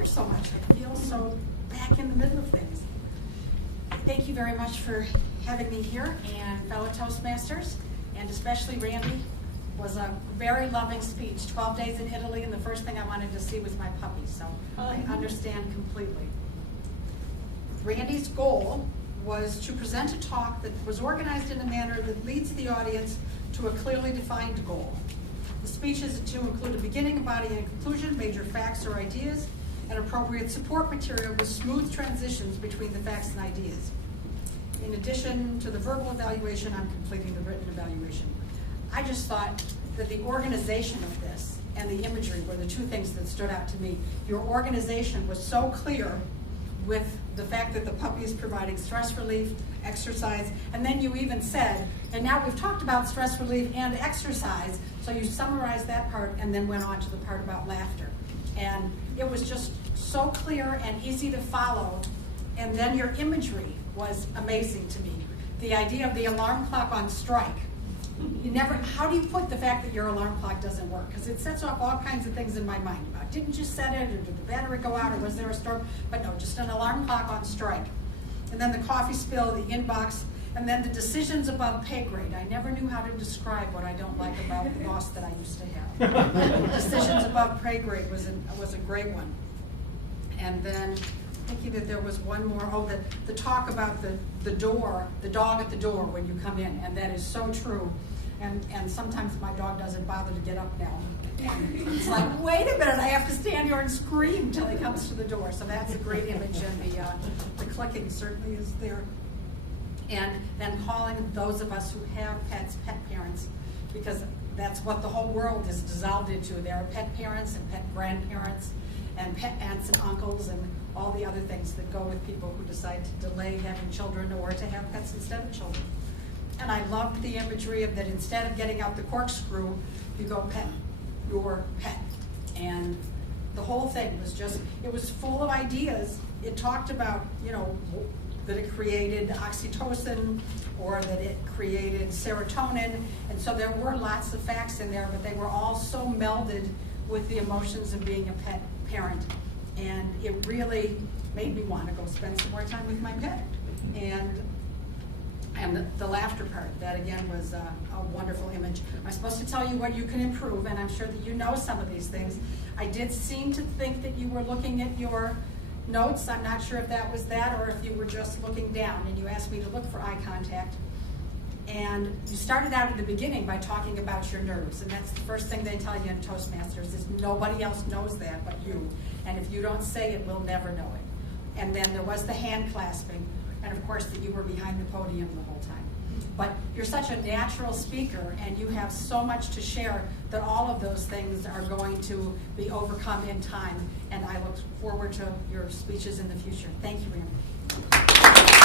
here so much. I feel so back in the middle of things. Thank you very much for having me here, and fellow Toastmasters, and especially Randi. Was a very loving speech. 12 days in Italy, and the first thing I wanted to see was my puppy, so I understand completely. Randi's goal was to present a talk that was organized in a manner that leads the audience to a clearly defined goal. The speech is to include a beginning, a body, and a conclusion, major facts or ideas, and appropriate support material with smooth transitions between the facts and ideas. In addition to the verbal evaluation, I'm completing the written evaluation. I just thought that the organization of this and the imagery were the two things that stood out to me. Your organization was so clear with the fact that the puppy is providing stress relief, exercise, and then you even said, and now we've talked about stress relief and exercise, so you summarized that part and then went on to the part about laughter. And it was just so clear and easy to follow, and then your imagery was amazing to me. The idea of the alarm clock on strike. How do you put the fact that your alarm clock doesn't work? Because it sets off all kinds of things in my mind about, didn't you set it, or did the battery go out, or was there a storm? But no, just an alarm clock on strike. And then the coffee spill, the inbox, and then the decisions above pay grade. I never knew how to describe what I don't like about the boss that I used to have. Decisions above pay grade was a great one. And then thinking that there was one more, the talk about the door, the dog at the door when you come in, and that is so true. And sometimes my dog doesn't bother to get up now. And it's like, wait a minute, I have to stand here and scream till he comes to the door. So that's a great image, and the clicking certainly is there. And then calling those of us who have pets, pet parents, because that's what the whole world is dissolved into. There are pet parents and pet grandparents and pet aunts and uncles and all the other things that go with people who decide to delay having children or to have pets instead of children. And I loved the imagery of that instead of getting out the corkscrew, you go pet your pet. And the whole thing was just, it was full of ideas. It talked about, that it created oxytocin or that it created serotonin. And so there were lots of facts in there, but they were all so melded with the emotions of being a pet parent. And it really made me want to go spend some more time with my pet. And the laughter part, that again was a wonderful image. I'm supposed to tell you what you can improve, and I'm sure that you know some of these things. I did seem to think that you were looking at your notes. I'm not sure if that was that or if you were just looking down, and you asked me to look for eye contact. And you started out at the beginning by talking about your nerves, and that's the first thing they tell you in Toastmasters is nobody else knows that but you. And if you don't say it, we'll never know it. And then there was the hand clasping, and of course that you were behind the podium the whole time. But you're such a natural speaker, and you have so much to share that all of those things are going to be overcome in time, and I look forward to your speeches in the future. Thank you, Randi.